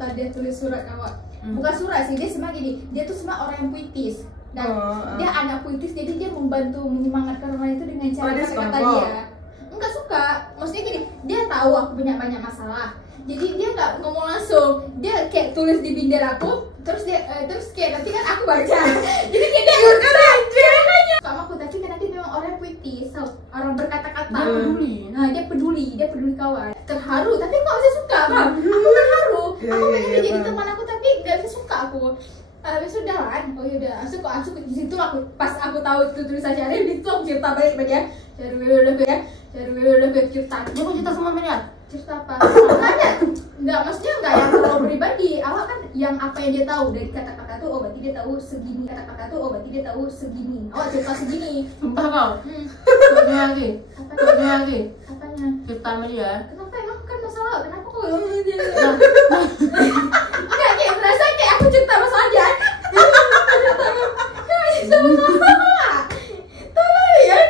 tentang dia tulis surat awak. Bukan surat sih, dia semua gini. Dia tuh semua orang yang puitis. Dan dia anak puitis, jadi dia membantu menyemangatkan orang itu dengan cara kata-kata dia. Enggak suka, maksudnya gini, dia tahu aku punya banyak masalah. Jadi dia nggak ngomong langsung, dia kayak tulis di binder aku, terus dia terus kayak nanti kan aku baca. Jadi kayak dia aja sama aku, tapi karena dia memang orang puitis, orang berkata-kata. Dia peduli. Nah, dia peduli kawan. Terharu, tapi kok bisa suka, Bang? Aku terharu. Aku pengen dia jadi teman aku, tapi nggak bisa suka aku. Sudah kan, oh yaudah, aku di situ pas aku tahu itu tulisan Syarif, di situ aku cerita balik pada dia. Udah cerita. Dia mau cerita sama dia? Cerita apa? Enggak, maksudnya enggak yang terlalu pribadi. Awak kan yang apa yang dia tahu dari kata-kata tuh, oh berarti dia tahu segini. Kata-kata tuh, oh berarti dia tahu segini. Awak cerita segini. Sumpah kau? Cerita lagi? Cerita lagi? Apanya? Cerita sama dia? Kenapa emang kan masalah? Kenapa kok enggak, kayak merasa kayak aku cerita masalah dia. Tolong ya.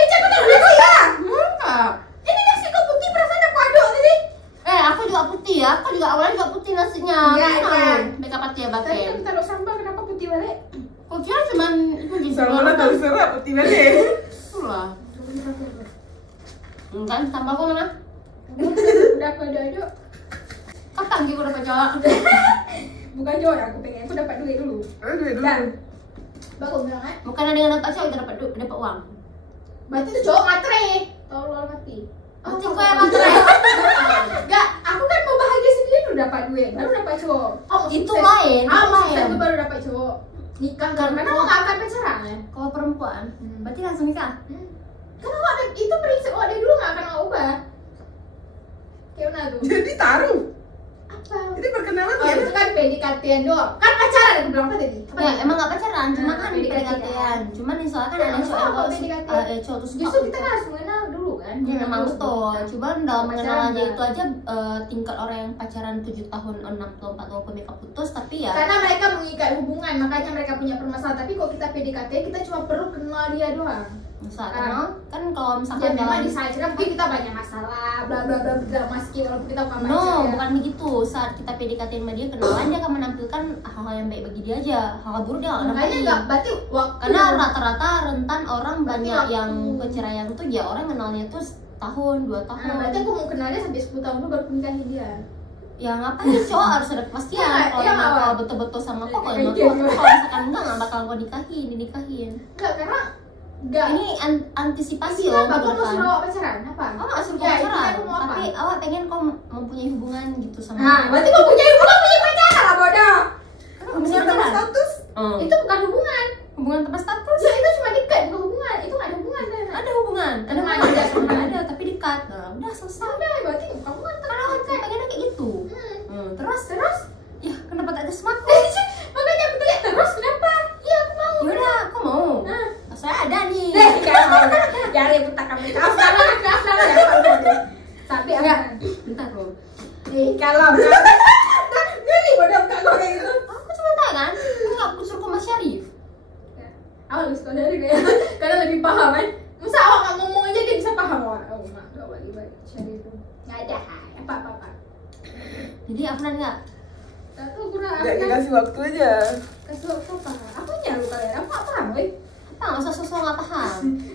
Jangan nasi ya. Enggak. Ini nasi kok putih, perasaan aku aduk tadi. Aku juga putih ya. Aku juga awalnya juga putih nasinya. Enggak, kan. Mereka pati ya Tadi pakai. kan taruh sambal, kenapa putih balik? Kok kira cuman itu di Sama dari serat putih balik. Itulah. Kan tambah kok mana? Udah aku aduk. Kapan kita dapat jawab? Bukan joy, aku pengen aku dapat duit dulu. Aduh, Dan bagus bilang kan? Bukan dengan dapat cowok kita dapat uang. Berarti itu cowok matre. Tolol mati. Mati kok yang matre. Enggak, aku kan mau bahagia sendiri dulu dapat duit, baru dapat cowok. Oh, Itu lain, itu lain. lain. Itu baru dapat cowok. Nikah kan? Karena aku nggak akan pacaran ya. Kalau perempuan, berarti langsung nikah. Karena awak ada itu prinsip awak dari dulu nggak akan awak ubah. Kayak mana tuh? Jadi taruh. Apa? Ini perkenalan Oh, ya? itu kan PDKT-an doang. Kan pacaran aku bilang apa tadi? Apa Ya tadi? emang gak pacaran, cuma kan PDKT-an. PDKT-an. Cuman nih soalnya kan ada Nah, cowok yang apa kalau PDKT? cowok tuh suka. Justru kita kan harus mengenal dulu kan. Ya, memang betul. Cuman dalam mengenal Pacaran aja enggak. itu aja tingkat orang yang pacaran 7 tahun, 6 tahun, 4 tahun mereka putus, tapi ya Karena mereka mengikat hubungan, makanya mereka punya permasalahan. Tapi kalau kita PDKT, kita cuma perlu kenal dia doang. misalkan kan kalau misalkan Ya memang dalam di saat kita mungkin kita banyak masalah, bla bla bla bla, meski walaupun kita bukan no, pacar, ya. bukan begitu. Saat kita PDKT sama dia, kenalan dia akan menampilkan hal-hal yang baik bagi dia aja. Hal buruk dia nggak Makanya nampilin. nggak, berarti waktu. Karena rata-rata rentan orang Berarti banyak waktu. yang perceraian tuh ya orang kenalnya tuh tahun, 2 tahun. Nah, berarti aku mau kenal dia sampai 10 tahun dulu baru nikahin dia. Ya ngapain cowok harus ada kepastian Iya, kalau iya, emang Mawar. kau betul-betul sama kok kalau Iya, emang iya, kau iya. kalau misalkan enggak bakal kau dinikahin. Enggak, karena enggak. Ini antisipasi Iya, loh Bapak ke mau depan. suruh awak pacaran apa? Kau nggak suruh Ya, itu pacaran, aku mau apa? tapi awak pengen kau mempunyai hubungan gitu sama. Nah, berarti kau punya hubungan, punya pacaran lah bodoh. Kan punya Hubungan tanpa pacaran. status? Itu bukan hubungan. Hubungan tanpa status. Ya, itu cuma dekat, bukan hubungan. Itu nggak ada hubungan kan? Ada hubungan, Ada hubungan ada, ada tapi dekat. Nah, udah selesai. Udah, berarti bukan hubungan. Karena awak pengennya kayak gitu. Terus? Ya kenapa tak ada semangat? Makanya aku tanya terus kenapa? Iya, aku mau. Yaudah, aku mau. Nah. Saya ada nih. Kalau cari putar kami kaaf ya. Tapi enggak. Bentar loh. Kalau gini bodoh enggak kok kayak gitu. Aku cuma tanya kan, enggak aku suruh ke Mas Syarif. Awal lu sekolah dari kayak karena lebih paham kan. Masa awak nggak ngomong aja dia bisa paham awak. Oh, mak, enggak balik balik cari itu. Enggak ada apa-apa. Jadi Afnan enggak? Tak tahu kurang Ya dikasih waktu aja. kasih waktu apa? Apanya lu kalian? Aku nggak paham, weh. Apa enggak usah sosok enggak paham.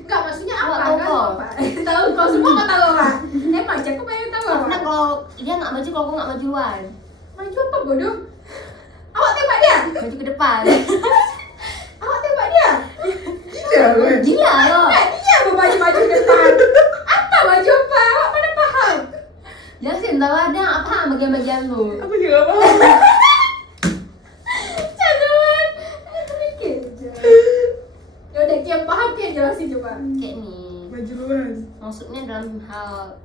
Enggak, maksudnya Awak apa? tahu Kan kok. apa? Tahu kau semua kau tahu lah. Emang aja aku pengen tahu. Afnan kalau dia enggak maju kalau aku enggak maju duluan. Maju apa bodoh? Awak tembak dia? Maju ke depan. Awak tembak dia? Iya, gue. Gila loh. Enggak, dia mau maju depan. Apa maju apa? Awak mana paham? Jelasin tahu ada enggak paham bagian-bagian lu. Aku juga mau. Caduan. Mikir aja. Ya udah, Kia paham, Kia jelasin coba. Kayak nih. Maju luas. Maksudnya dalam hal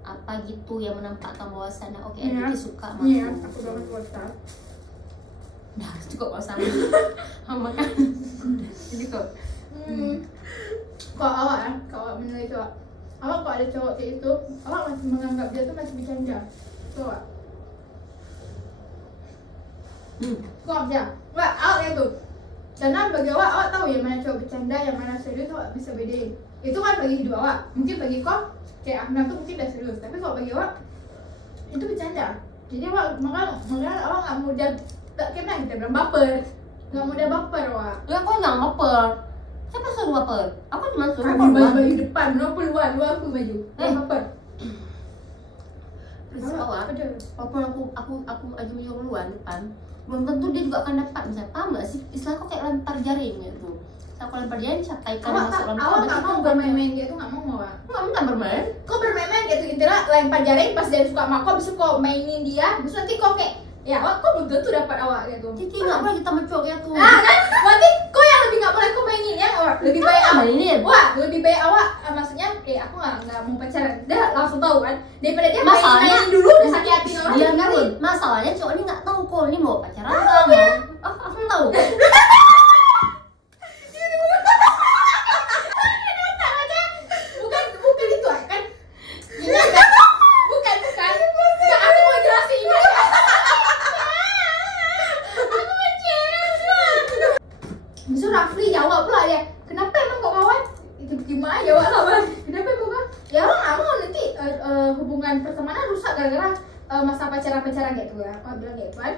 apa gitu yang menampakkan bahwasannya oke Iya. Aditi suka sama Iya, aku. aku banget WhatsApp. Dah cukup kok sama. Sama kan. Jadi kok. Kalau awak ya, kalau awak menilai cowok, awak kalau ada cowok kayak itu, awak masih menganggap dia tuh masih bercanda. Cowok. Kok aja? Enggak, awak kayak tuh. Karena bagi awak tahu ya mana cowok bercanda, yang mana serius, awak bisa bedain. Itu kan bagi hidup awak. Mungkin bagi kau, kayak Ahmad tuh mungkin udah serius. Tapi kalau bagi awak, itu bercanda. Jadi makanya awak nggak mudah, tak kena kita bilang baper, nggak mudah baper awak. Ya aku nggak baper. Siapa suruh baper? Aku cuma suruh Aku baju depan, luar aku baju. Baper. Terus awak, Apa dia? walaupun aku aja baju keluar depan, belum tentu dia juga akan dapat. Misalnya paham nggak sih? Istilah aku kayak lempar jaring gitu. Aku lempar jaring, siapa ikan masuk dalam Awak nggak mau bermain-main gitu, nggak mau awak. Nggak minta bermain. Kau bermain-main gitu intinya lempar jaring pas dia suka sama kau, bisa kau mainin dia, terus nanti kau kayak ya awak kau belum tentu dapat awak gitu. Jadi nggak boleh kita mencok ya tuh. Nah kan, berarti kau yang lebih nggak boleh kau mainin ya awak. Lebih baik awak. Mainin. Wah, lebih baik awak. Maksudnya, aku nggak mau pacaran. Dia langsung tahu kan. Daripada dia Masalahnya main dulu, udah sakit hati orang. Dia Tinggalin. dulu. Masalahnya cowok ini nggak tahu kok ini mau pacaran kamu. Oh, aku tahu. Bukan itu kan? Ingat kan? Bukan. Nggak, aku mau jelasin ingat kan? Aku kecewa. Besok Rafli jawab pula dia. Kenapa emang kau kawan? Itu gimana jawab sama? Kenapa emang kau? Ya orang nggak mau nanti hubungan pertemanan rusak gara-gara masa pacaran gitu ya. Aku bilang gitu kan.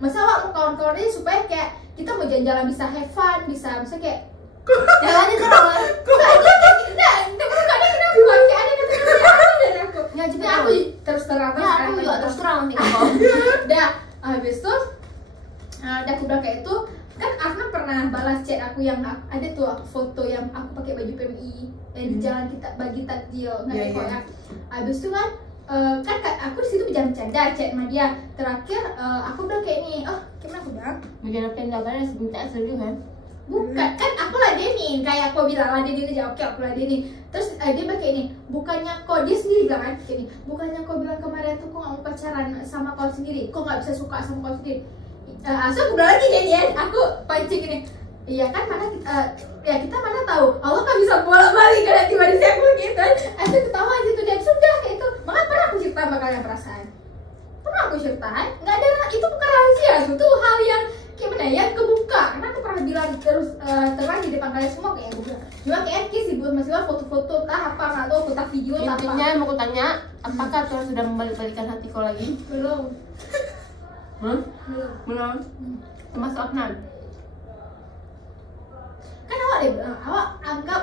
Masa awak mau kawan-kawan aja supaya kayak kita mau jalan-jalan bisa have fun, bisa kayak Jalannya terus. Nggak, jadi aku terus terang Ya aku juga terus terang nih kok. Udah, habis itu udah aku bilang kayak itu kan Afna pernah balas chat aku yang ada tuh aku foto yang aku pakai baju PMI yang di jalan kita bagi takjil nggak kok ya. Habis itu kan kan aku di situ bercanda chat sama dia. Terakhir aku bilang kayak ini, gimana aku bilang? Bikin pendagangan minta serius kan? Bukan, kan aku ladenin, kayak aku bilang ladenin aja, oke aku ladenin. Terus dia pakai ini, bukannya kau, dia sendiri bilang kan, kayak ini, bukannya kau bilang kemarin tuh kau gak mau pacaran sama kau sendiri, kau gak bisa suka sama kau sendiri. So aku bilang lagi jadian, aku pancing ini, iya kan mana kita mana tahu, Allah kan bisa bolak-balik kan tiba-tiba di aku gitu. Aku ketawa aja tuh dia, sudah kayak itu, makanya pernah aku cerita sama kalian perasaan. Pernah aku ceritain, nggak ada, itu bukan rahasia, itu hal yang gimana ya, kebuka. Karena aku pernah bilang terus terang di depan kalian semua kayak gue bilang. Cuma kayak sibuk masih foto-foto entah apa nggak tahu, foto video entah apa. Intinya mau aku tanya, apakah Tuhan sudah membalik-balikan hati kau lagi? Belum. Belum. Termasuk Afnan. Kan awak deh bilang, awak anggap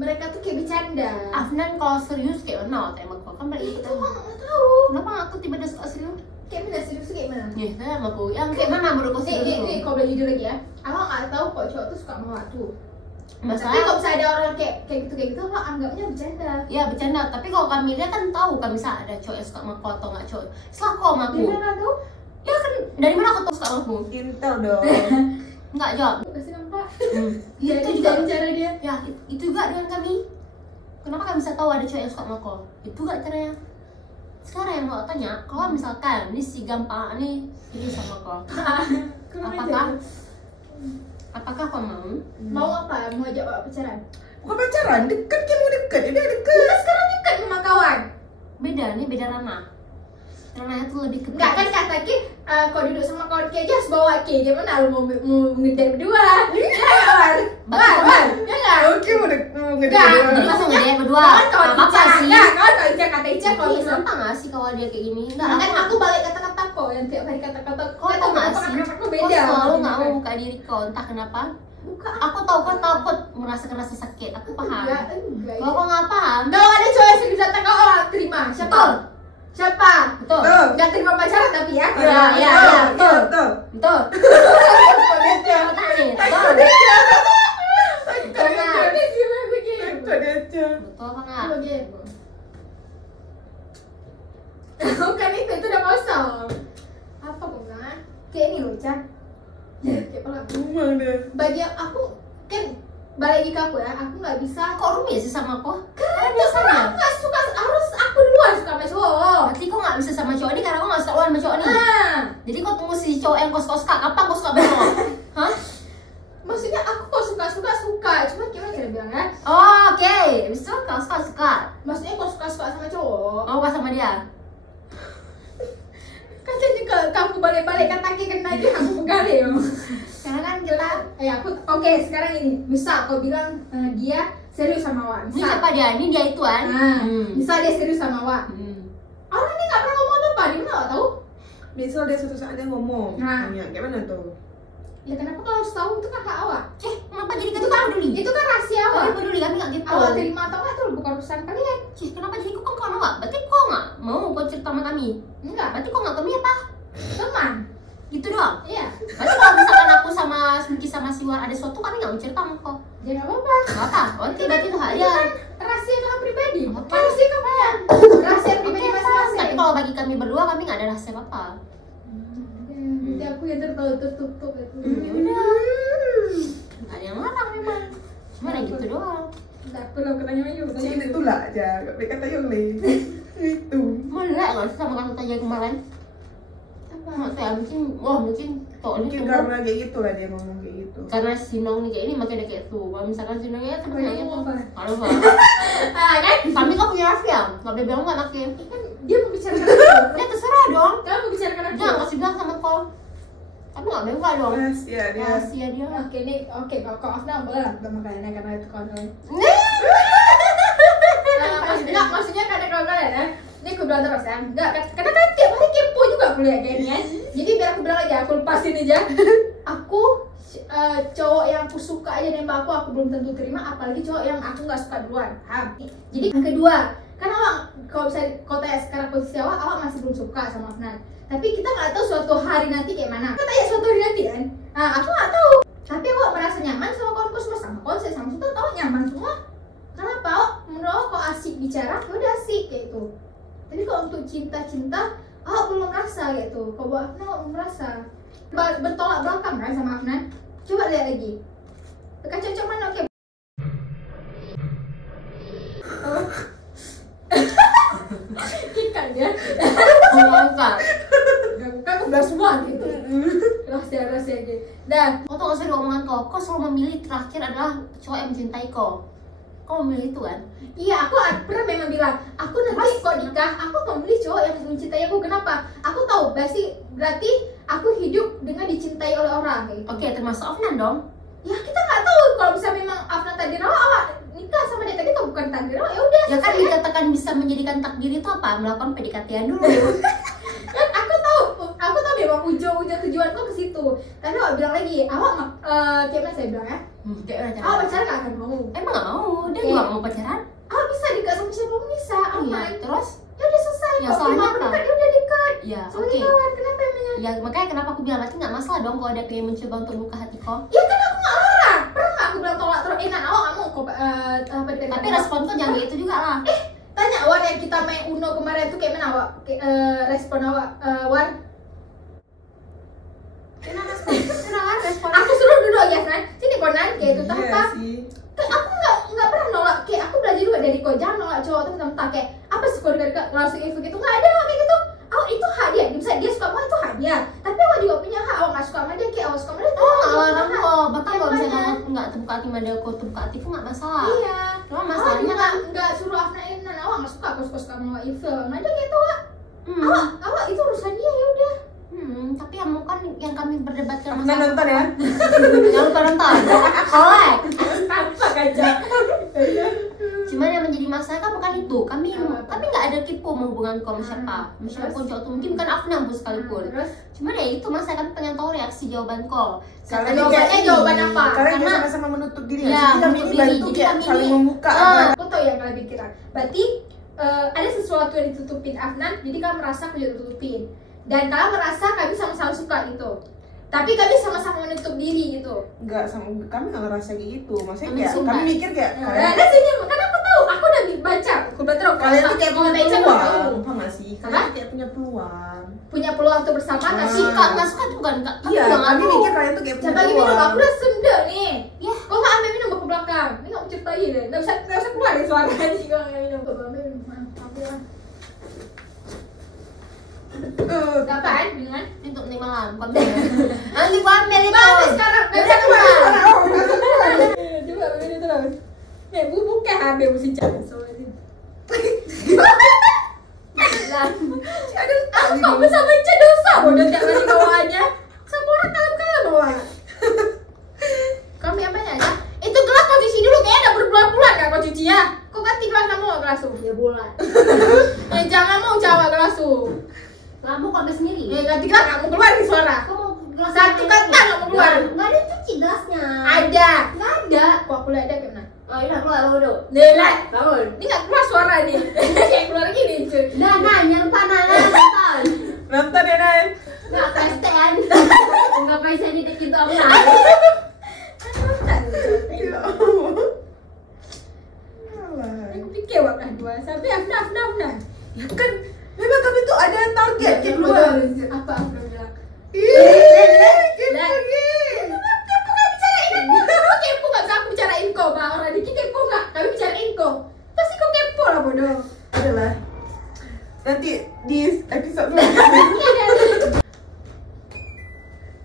mereka tuh kayak bercanda. Afnan kalau serius kayak mana? Emang kau kan balik Itu kita. aku nggak tahu. Kenapa aku tiba-tiba suka serius? Kayak mana serius kayak mana? Ya, saya sama aku. Yang kayak mana menurut kau serius? Nih, kau belajar dulu lagi ya. Awak nggak tahu kok cowok tuh suka sama awak tuh. Tapi Masalah. kalau misalnya ada orang kayak gitu, awak anggapnya bercanda. Ya bercanda, tapi kalau Kamilia kan tahu kan bisa ada cowok yang suka sama kau atau nggak cowok. Setelah kau sama aku. Dia nggak tahu. Ya kan dari mana aku tahu suka sama aku? Intel dong. Nggak jawab. Kasih nampak. Itu Itu juga juga cara dia. Ya itu juga dengan kami. Kenapa kami bisa tahu ada cowok yang suka sama kau? Itu gak caranya. Sekarang yang mau tanya, kalau misalkan ini si gampang ini sama kau, apakah kau mau? Mau apa? Mau ajak awak pacaran? Bukan pacaran, deket kan mau deket, ini deket. Kita sekarang dekat sama kawan. Beda nih, beda ranah. Ranahnya tuh lebih ke Enggak kan kata Ki, kau duduk sama kawan Ki aja harus bawa Ki. Gimana lu mau ngejar berdua? Ya kan? Bar. Ya enggak? Oke, mau Nggak. jadi langsung ngedaya berdua. Kawan kawan Apa Ica. sih? Enggak, kawan kawan Ica kata Ica kalau Ih, misalnya. nampak gak sih kalau dia kayak gini? Enggak, Kan aku balik kata-kata kok yang tiap hari kata-kata Kau tau gak sih? Kata-kata Kau beda. selalu gak mau buka diri kau, entah kenapa. Buka. Aku tahu kau takut merasakan rasa sakit, aku paham. Enggak. Kalau kau gak paham, Kalau ada cowok yang serius datang kau orang terima. Siapa? Betul. Siapa? betul. Enggak terima pacaran tapi ya. Ya, betul. Betul. Kok dia Kau tanya nih, betul. Betul nggak? Gimana begini? Kok dia aja. Betul apa nggak? Begitu. Bukan itu udah kosong. Apa kok kan? Kayak ini loh, Chan. Kayak apa? Emang deh. Bagi aku kan balik lagi ke aku ya, aku nggak bisa. Kok rumit sih sama aku? Karena aku nggak suka, harus aku duluan suka sama cowok. Berarti kau nggak bisa sama cowok ini karena kau nggak suka luar sama cowok ini. Nah, Jadi kau tunggu si cowok yang kau suka. Kapan kau suka sama cowok? Hah? maksudnya aku kok suka, cuma gimana cara bilangnya? Oh, oke. Habis itu kau suka. Maksudnya kok suka sama cowok. Mau pas sama dia? Kacanya kalau kamu balik-balik kata kena aja aku pegang ya. Karena kan kita, aku oke sekarang ini, misal kau bilang dia serius sama Wak. Ini siapa dia? Ini dia ituan. Nah, misal dia serius sama Wak. Hmm. Orang ini nggak pernah ngomong apa-apa, di mana Wak tahu? misal dia suatu saat dia ngomong, Nah. tanya, gimana tuh? Ya kenapa kau harus tahu, itu kan hak awak. Kenapa jadi kata tak peduli? Itu kan rahasia awak. Kami peduli, kami nggak gitu. Awak terima atau enggak itu bukan urusan kalian. Kenapa jadi kau kan awak? Berarti kau nggak mau kau cerita sama kami? Enggak, Berarti kau nggak kami apa? teman. Gitu doang. Iya. Berarti kalau misalkan aku sama Smiki sama Siwar ada sesuatu, kami nggak mau cerita sama kau. Ya enggak apa-apa. Nggak apa? Berarti berarti itu hak Itu dia. kan rahasia kamu pribadi. Oke. Rahasia kamu ya. Rahasia pribadi masing-masing. Tapi kalau bagi kami berdua, kami nggak ada rahasia apa-apa. Nanti aku yang tertutup itu. Ya udah. Nggak ada yang larang memang. Cuma ya gitu doang. Enggak perlu ketanya yuk. Cik itu lah aja, gak boleh kata yang lain. Itu. Mulai nggak sih sama kata tanya kemarin? Nggak tahu ya, mungkin Mungkin karena kayak gitu lah dia ngomong kayak gitu. karena Sinong nih kayak ini makanya dia kayak tuh. Kalau misalkan Sinongnya kan Kayak kayak tuh. apa? Kalau apa? Ah kan? Kami kok punya rahasia, nggak boleh bilang nggak laki. Kan dia membicarakan aku. Ya terserah dong. Kamu membicarakan aku. Jangan kasih bilang sama kau. Kamu nggak bebas dong. Rahasia dia. Rahasia dia. Oke, ini oke kalau Afna boleh lah sama kalian karena itu kawan kalian. Maksudnya karena kawan kalian ya. Ini aku bilang terus ya. Enggak, karena kan tiap hari kepo juga aku lihat kayaknya. Jadi biar aku bilang aja, aku lepasin aja. Aku cowok yang aku suka aja nembak aku belum tentu terima, apalagi cowok yang aku nggak suka duluan. Paham? Jadi yang kedua, kan awak kalau misalnya kau tanya sekarang posisi awak masih belum suka sama Afnan. Tapi kita nggak tahu suatu hari nanti kayak mana. Kita tanya suatu hari nanti kan? Nah, aku nggak tahu. Tapi awak merasa nyaman sama kawan-kawan semua, sama konsep sama itu, awak nyaman semua. Kenapa awak menurut awak kok asik bicara, ya udah asik kayak itu. Tapi kalau untuk cinta-cinta, awak belum merasa gitu. Kalau buat Afnan awak belum merasa. Bertolak belakang kan sama Afnan. Coba lihat lagi. Dekat cocok mana oke. Kikan dia. Mengangkat. Kan udah semua gitu. Rahasia-rahasia gitu. Dan Kau tuh nggak usah omongan kau. Kau selalu memilih terakhir adalah cowok yang mencintai kau. Kau memilih itu kan? iya, aku pernah memang bilang, aku nanti kok nikah, aku memilih cowok yang mencintai aku. Kenapa? Aku tahu, berarti aku hidup dengan dicintai oleh orang kayak gitu. Oke, termasuk Afnan dong. Ya kita nggak tahu kalau misalnya memang Afnan takdir awak nikah sama dia, tapi kalau bukan takdir awak ya udah. Ya kan selesai. dikatakan bisa menjadikan takdir itu apa? Melakukan PDKT-an dulu. Kan aku tahu memang ujung tujuanku ke situ. Tapi awak bilang lagi, awak kayak mana saya bilang ya? Kayak udah Awak pacaran nggak akan mau. Emang nggak mau? Dia Oke. juga nggak mau pacaran? Awak bisa dekat sama siapa pun bisa, Iya. aman. Terus? Ya udah selesai. Ya, Kalau soalnya memang apa? dekat, ya udah dekat. Ya, Sebagai oke. kawan, kenapa emangnya? Ya makanya kenapa aku bilang berarti nggak masalah dong kalau ada pengen mencoba untuk buka hati kau. Ya kan aku nggak larang. Pernah nggak aku bilang tolak terus? Nah, awak nggak mau kok apa dekat. Tapi respon kau jangan kayak itu juga lah. Tanya War yang kita main Uno kemarin tuh kayak mana awak? Respon awak War? Kenapa respon? Aku suruh duduk aja kan. Sini Konan kayak itu tahu Iya tak? sih. Kayak aku nggak pernah nolak. Kayak aku belajar juga dari kau, jangan nolak cowok tuh mentah kayak apa sih kau dekat langsung info gitu, nggak ada kayak gitu. Awak itu hak dia. Bisa dia suka sama itu hak dia. Tapi awak juga punya hak. Awak nggak suka sama dia, kayak awak suka sama dia. Oh nggak larang hak. kok. Bahkan kalau Makanya. misalnya kau nggak terbuka hati sama dia, kau terbuka hati pun nggak masalah. Iya. Cuma Awak masalahnya juga kan. nggak suruh Afna Inan. Awak nggak suka. Aku suka sama Ilfil. Nggak ada kayak itu Wak. Hmm. Awak itu urusan dia ya udah. Tapi yang kan yang kami berdebatkan Afnan nonton ya. Jangan lupa nonton. Kolek. Tanpa kaca. Cuman yang menjadi masalah kan bukan itu. Kami Apa? nggak ada kepo mau hubungan kau sama siapa. Siapapun cowok tuh mungkin bukan Afnan pun sekalipun. Terus Cuman ya itu masalah kami pengen tahu reaksi jawaban kau. Kalian jawabannya kayak jawaban apa? Kalian Karena- juga sama-sama menutup diri. Ya, Jadi kami menutup ini diri. bantu Jadi kayak kami saling ini- membuka. aku tahu yang kalian pikiran. Berarti ada sesuatu yang ditutupin Afnan, jadi kalian merasa aku juga tutupin. Dan kalian merasa kami sama-sama suka gitu. Tapi kami sama-sama menutup diri gitu. Enggak, sama kami nggak ngerasa kayak gitu. Maksudnya Kami kayak suka. kami mikir kayak Nah, kalian rasanya kan aku tahu, aku udah baca, aku udah tahu. kalian tuh kayak punya baca, aku peluang, tahu. paham nggak sih? Apa? Kalian tuh kayak punya peluang. Punya peluang untuk bersama, Ah. tapi Suka nggak suka tuh bukan kak. Iya, juga nggak kami mau. mikir kalian tuh kayak punya coba lagi minum, peluang. aku udah sendek nih. Ya. Kok nggak ambil minum ke belakang? Ini nggak mau ceritain deh, nggak bisa keluar dari suara nih kalau nggak minum. Coba ambil minum, ambil lah. Gak apa kan minuman? Ini untuk nanti malam. Kau ambil. Nanti kau ambil itu. Bagus sekarang, nggak bisa Udah keluar. keluar. Coba ambil itu terus. Nih, bukan ambil mesti jangan soalnya. Lah, Aduh, aku nggak bisa baca dosa bodoh tiap kali bawaannya. Sama orang kalem-kalem bawa. Kami apanya aja? Itu gelas kau cuci dulu, kayaknya udah berbulan-bulan kan kau cuci ya. Kau ganti gelas kamu nggak gelas tuh? Ya bulan. Jangan mau jawab gelas tuh. ngamuk ambil sendiri. Ya ganti kan nggak mau keluar nih suara. Kau mau gelas Satu kata nggak mau keluar. Nggak ada cuci gelasnya. Ada. Nggak ada. Kok aku lihat ada kemana? Oh iya keluar dulu. Lelai. Bangun. Ini nggak keluar suara nih. Kayak keluar gini cuy. Nah, nyampan nonton. Nonton ya, Nay. Nggak PSTN. Nggak PSTN di dekin tuh aku nah. Ya Allah. Alah. Aku pikir waktu dua sampai Afna. Ya kan, memang kami tuh ada target keluar. Apa aku bilang? Kepo lagi. Kepo kan bicarain aku. Kau kepo nggak? Aku bicarain kau, bang. Orang dikit kepo nggak? Kami bicarain kau. Pasti kau kepo lah bodoh. Adalah. Nanti di episode selanjutnya.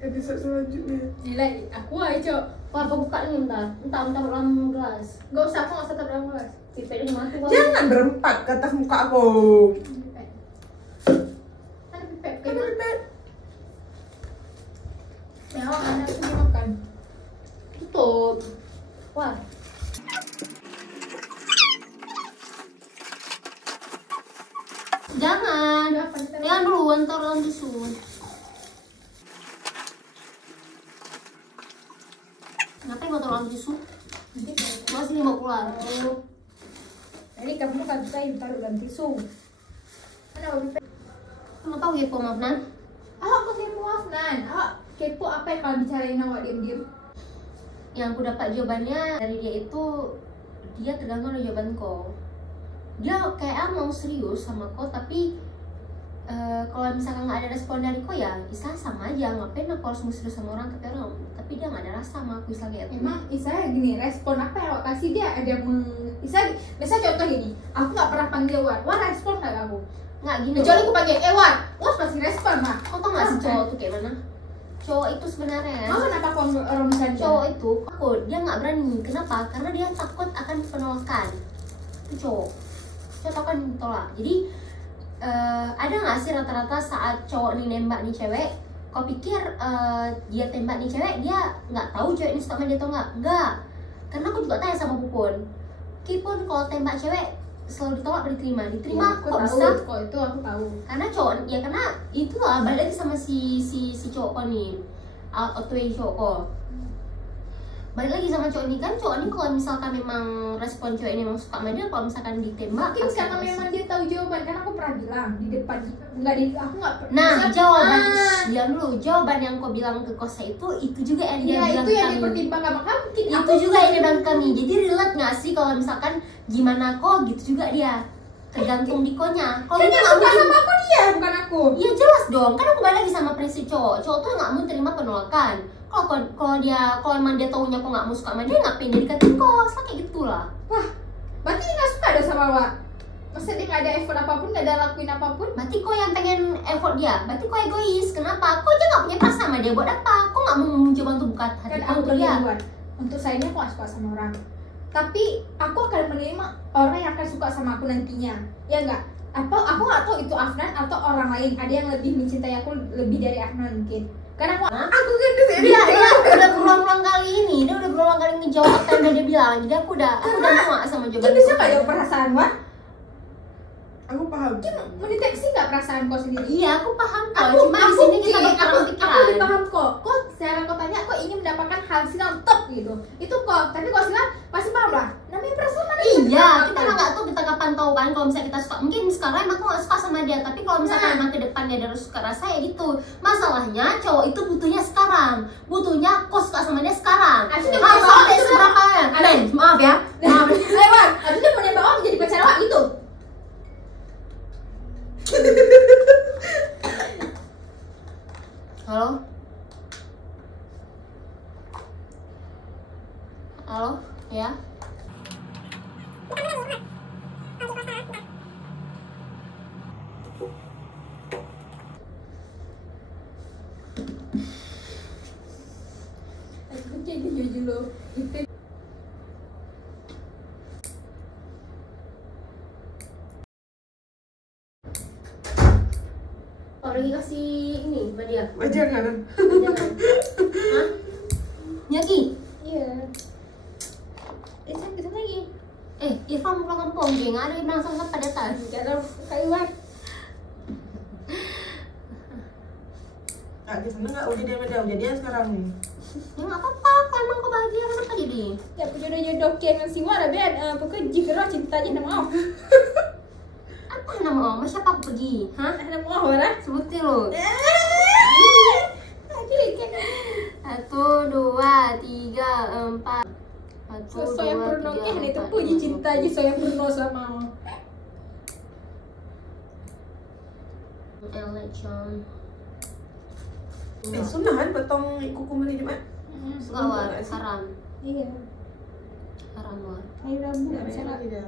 Episode selanjutnya. Nilai aku aja. Wah, kau buka nih entah dalam gelas. Gak usah, aku nggak usah terlalu luas. Pipetnya mati. Jangan berempat ke atas muka aku. Ada pipet, Kan ada pipet. Ya, anak aku mau makan. Tutup. Wah. Jangan dulu, antar dalam tisu. Ngapain mau taruh dalam tisu? Nanti kalau Masih mau keluar. jadi kamu kan bisa taruh dalam tisu. Mana pipet? Kamu tahu kepo maaf Nan? Aku kepo Afnan. Kepo apa yang kalian bicarain awak diam-diam? Yang aku dapat jawabannya dari dia itu, dia terganggu oleh jawaban kau. Dia kayak mau serius sama kau, tapi kalau misalkan nggak ada respon dari kau ya Isa sama aja, ngapain aku harus serius sama orang tapi dia nggak ada rasa sama aku Isa kayak itu. Emang Isa gini, respon apa yang awak kasih dia ada Isa, misalnya contoh gini, aku nggak pernah panggil Wan respon nggak kamu? Nggak gini Kecuali loh. aku panggil Wan pasti respon mah. Kau tau nggak sih cowok tuh kayak mana? Cowok itu sebenarnya Kenapa aku orang misalnya? cowok itu takut, dia nggak berani. Kenapa? Karena dia takut akan penolakan. Itu cowok akan ditolak. Jadi ada nggak sih rata-rata saat cowok nih nembak nih cewek, kau pikir dia tembak nih cewek, dia nggak tahu cewek ini suka sama dia atau nggak? Karena aku juga tanya sama Pupun, Kipun kalau tembak cewek selalu ditolak atau diterima Ya, aku kok tahu, bisa? kok itu aku tahu. Karena cowok ya, karena itu lah balik lagi sama si cowok kau nih, otway cowok kau. Balik lagi sama cowok ini kan, cowok ini kalau misalkan memang respon cewek ini memang suka sama dia, kalau misalkan ditembak Mungkin pasti karena pasti. memang dia tahu jawaban, karena aku pernah bilang di depan, aku nggak. Nah, misal- jawaban diam dulu, jawaban yang kau bilang ke Kosa itu juga yang dia Iya, bilang itu ke yang kami. dipertimbangkan maka mungkin Itu aku juga yang dia bilang ke kami. Jadi relate nggak sih kalau misalkan gimana kok gitu juga dia, tergantung di konya. Kalau kan dia yang nggak suka mau, sama aku dia, bukan aku. iya jelas dong. Kan aku balik lagi sama prinsip cowok tuh nggak mau terima penolakan. Kalau emang dia taunya kok nggak mau suka sama dia, ngapain dia dikatain kok? Kayak gitulah. Wah, berarti dia nggak suka ada sama Wak. Masa dia nggak ada effort apapun, nggak ada lakuin apapun? Berarti kau yang pengen effort dia, berarti kau egois. Kenapa? Kau aja nggak punya perasaan sama dia, buat apa? Kau nggak mau mencoba untuk buka hati Kan kau aku untuk dia. duluan. Untuk saya ini aku nggak suka sama orang. Tapi aku akan menerima orang yang akan suka sama aku nantinya. Ya nggak? Apa aku nggak tahu itu Afnan atau orang lain. Ada yang lebih mencintai aku lebih dari Afnan mungkin. Karena Aku gendut ya. Dia udah berulang-ulang kali ini, dia udah berulang kali ngejawab apa yang dia bilang. Jadi aku udah muak sama dia jawaban. bisa nggak jawab perasaan Wak? Aku paham. Dia mendeteksi nggak perasaan kau sendiri? Iya, aku paham kok. Cuma di sini kita berperang pikiran. Aku dipaham kok. Kok secara kau tanya, kok ingin mendapatkan hasil yang top gitu. Itu kok. Tapi kau silah pasti paham lah. Namanya perasaan mana bisa Iya, ditangkap. kita nggak tahu kita kapan tahu kan kalau misalnya kita suka. Mungkin sekarang emang aku nggak suka sama dia, tapi kalau misalnya Nah. emang ke depannya dia harus suka rasa ya gitu. Masalahnya cowok itu butuhnya sekarang, butuhnya kok suka sama dia sekarang. Abis itu Harus dia sampai mau- seberapa ya? Men, maaf ya. Maaf. Wan, abis itu mau nembak Wak jadi pacar Wak gitu. Halo? Halo? Ya? Aku kayak gitu loh. Itu Oh, lagi kasih ini sama dia. Jangan. Jangan. Hah? Nyaki? iya. Itu lagi. Irfan mau pulang kampung, dia nggak ada yang bilang sama pada atas. Cara kayak Wan. Di sana nggak udah dia jadian sekarang nih. Ya nggak apa-apa, kalau emang kau bahagia kenapa jadi? Ya jodoh-jodoh kian si Wara ben pokoknya jika cinta aja nama oh. Apa nama orang? Siapa aku pergi? Hah? Nama oh Wara. Sebutin lo. 1, 2, 3, 4. Soya Purno kan itu puji cinta aja Soya Purno sama election. Sunahan potong kuku hari Jumat. Suka war, haram. Iya. Haram war. Hari Rabu Nggak salah. ada.